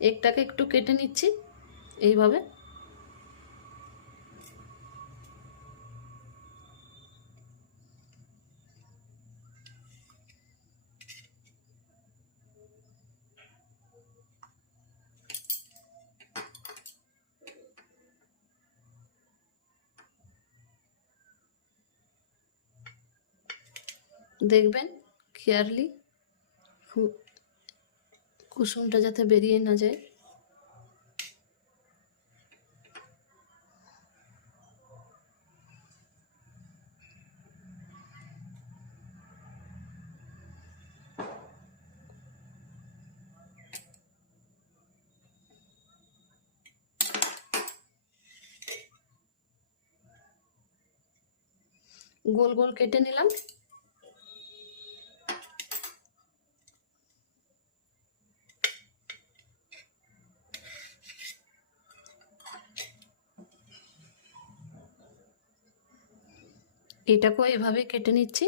একটাকে একটু কেটে নিচ্ছি এইভাবে। দেখবেন কেয়ারলি কুসুমটা যাতে বেরিয়ে না যায়। গোল গোল কেটে নিলাম। এটাকেও এভাবে কেটে নিচ্ছি।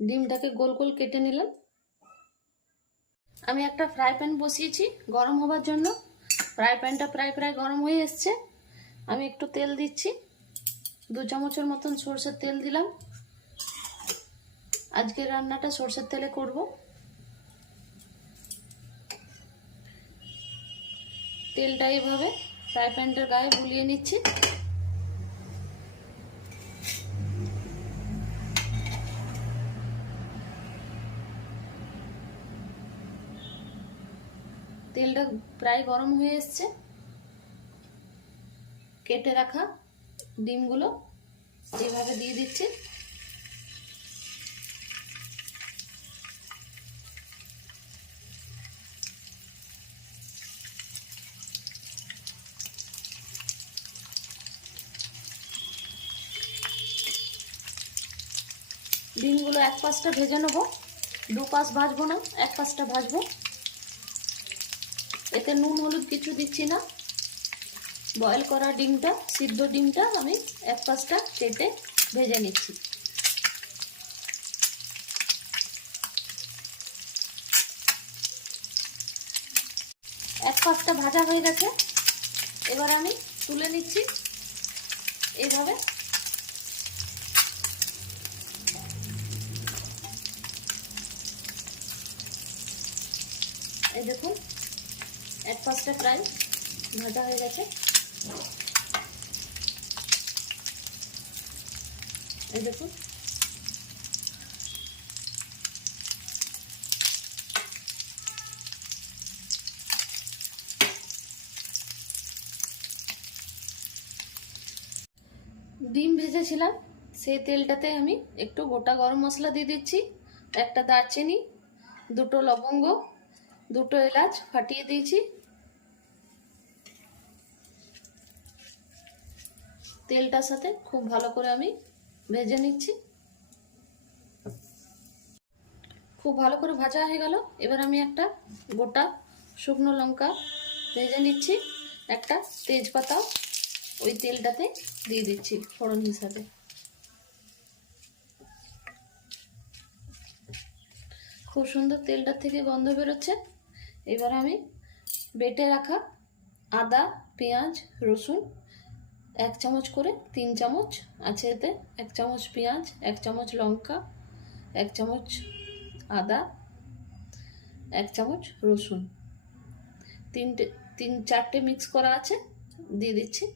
ডিমটাকে গোল গোল কেটে নিলাম। আমি একটা ফ্রাই প্যান বসিয়েছি গরম হবার জন্য। ফ্রাই প্যানটা প্রায় প্রায় গরম হয়ে এসছে। আমি একটু তেল দিচ্ছি। দু চামচের মতন সর্ষের তেল দিলাম। আজকের রান্নাটা সর্ষের তেলে করব। তেলটা এইভাবে ফ্রাই প্যানটার গায়ে বুলিয়ে নিচ্ছি। তেলটা প্রায় গরম হয়ে এসছে। কেটে রাখা ডিমগুলো। এইভাবে দিয়ে দিচ্ছি। ডিমগুলো এক পাশটা ভেজে নেব। দু পাশ ভাজবো না, এক পাশটা ভাজবো। এতে নুন, হলুদ কিছু দিচ্ছি না। বয়েল করা ডিমটা, সিদ্ধ ডিমটা আমি এক পাশটা কেটে ভেজে নিচ্ছি। এক পাশটা ভাজা হয়ে গেছে। এবার আমি তুলে নিচ্ছি। এইভাবে। এই দেখুন, এক পাশটা প্রায় ভাজা হয়ে গেছে। ডিম ভেজেছিলাম, সেই তেলটাতে আমি একটু গোটা গরম মশলা দিয়ে দিচ্ছি। একটা দারচিনি, দুটো লবঙ্গ, দুটো এলাচ ফাটিয়ে দিয়েছি। তেলটার সাথে খুব ভালো করে আমি ভেজে নিচ্ছি। খুব ভালো করে ভাজা হয়ে গেল। এবার আমি একটা গোটা শুকনো লঙ্কা ভেজে নিচ্ছি। একটা তেজপাতা ওই তেলটাতে দিয়ে দিচ্ছি ফোড়ন হিসাবে খুব সুন্দর তেলটার থেকে গন্ধ বেরোচ্ছে। এবার আমি বেটে রাখা আদা, পেঁয়াজ, রসুন এক চামচ করে তিন চামচ আছে এতে, এক চামচ পেঁয়াজ, এক চামচ লঙ্কা, এক চামচ আদা, এক চামচ রসুন। তিনটে, তিন, চারটে মিক্স করা আছে, দিয়ে দিচ্ছি।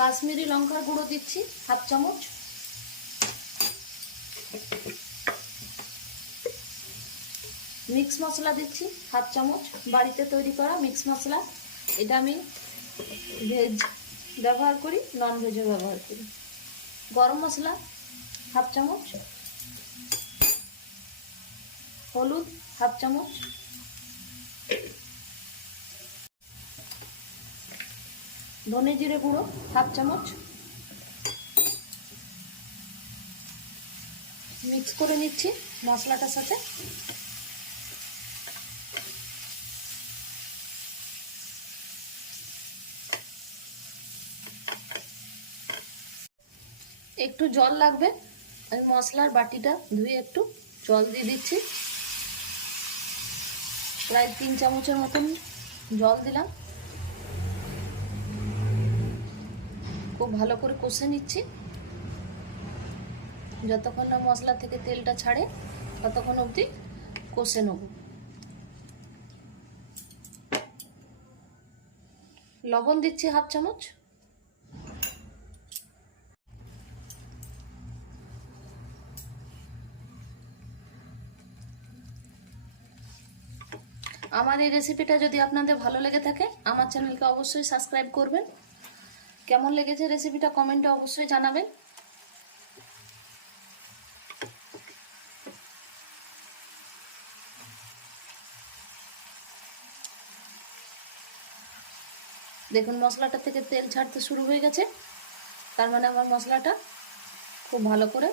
কাশ্মীরি লঙ্কার গুঁড়ো দিচ্ছি, হাফ চামচ। মিক্স মশলা দিচ্ছি, হাফ চামচ। বাড়িতে তৈরি করা মিক্স মশলা, এটা আমি ভেজ ব্যবহার করি নন ভেজও ব্যবহার করি। গরম মশলা, হাফ চামচ। হলুদ, হাফ চামচ। ধনে জিরে গুঁড়ো, হাফ চামচ। মিক্স করে নিচ্ছি মশলাটার সাথে। একটু জল লাগবে, আমি মশলার বাটিটা ধুয়ে একটু জল দিয়ে দিচ্ছি। প্রায় তিন চামচের মতন জল দিলাম। খুব ভালো করে কষে নিচ্ছি। যতক্ষণ না মশলা থেকে তেলটা ছাড়ে, ততক্ষণ অবধি কষে নেব। লবণ দিচ্ছি হাফ চামচ। আমার এই রেসিপিটা যদি আপনাদের ভালো লেগে থাকে, আমার চ্যানেলকে অবশ্যই সাবস্ক্রাইব করবেন। কেমন লেগেছে রেসিপিটা কমেন্টে অবশ্যই জানাবেন। দেখুন, মশলাটা থেকে তেল ছাড়তে শুরু হয়ে গেছে। তার মানে আমার মশলাটা খুব ভালো করে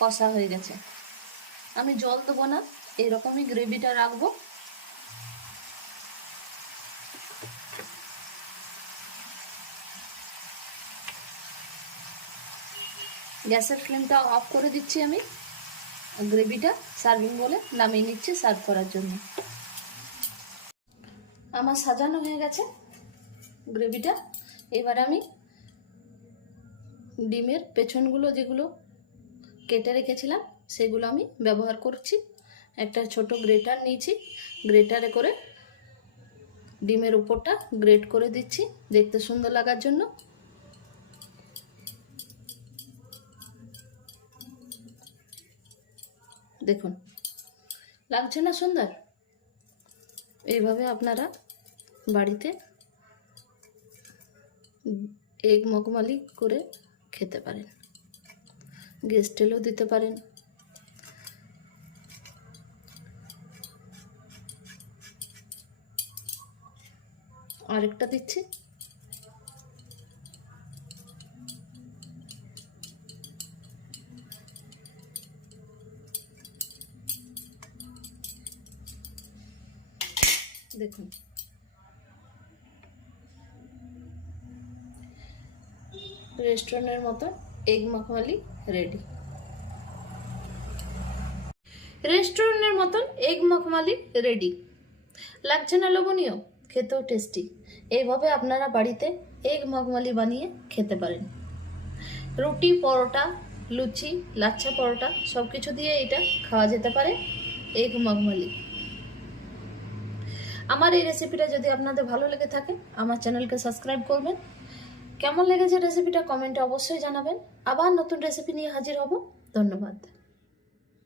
কষা হয়ে গেছে। আমি জল দেবো না, এরকমই গ্রেভিটা রাখব। গ্যাসের ফ্লেমটা অফ করে দিচ্ছি আমি। গ্রেভিটা সার্ভিং বলে নামিয়ে নিচ্ছি সার্ভ করার জন্য। আমার সাজানো হয়ে গেছে গ্রেভিটা। এবার আমি ডিমের পেছনগুলো যেগুলো কেটে রেখেছিলাম, সেগুলো আমি ব্যবহার করছি। একটা ছোট গ্রেটার নিয়েছি, গ্রেটারে করে ডিমের উপরটা গ্রেট করে দিচ্ছি, দেখতে সুন্দর লাগার জন্য। দেখুন। লাগছে না সুন্দর? এইভাবে আপনারা বাড়িতে এগ মকমালি করে খেতে পারেন। গেস্ট এলেও দিতে পারেন। আরেকটা দিচ্ছি। দেখুন। রেস্টুরেন্টের মতো এগ মাখমালি রেডি রেস্টুরেন্টের মতন এগ মাখমালি রেডি লাগছে না লোভনীয়? খেতেও টেস্টি এইভাবে আপনারা বাড়িতে এগ মাখমালি বানিয়ে খেতে পারেন। রুটি, পরোটা, লুচি, লাচ্ছা পরোটা সব কিছু দিয়ে এটা খাওয়া যেতে পারে এগ মাখমালি আমার এই রেসিপিটা যদি আপনাদের ভালো লেগে থাকে, আমার চ্যানেলকে সাবস্ক্রাইব করবেন। কেমন লেগেছে রেসিপিটা কমেন্টে অবশ্যই জানাবেন। আবার নতুন রেসিপি নিয়ে হাজির হব। ধন্যবাদ।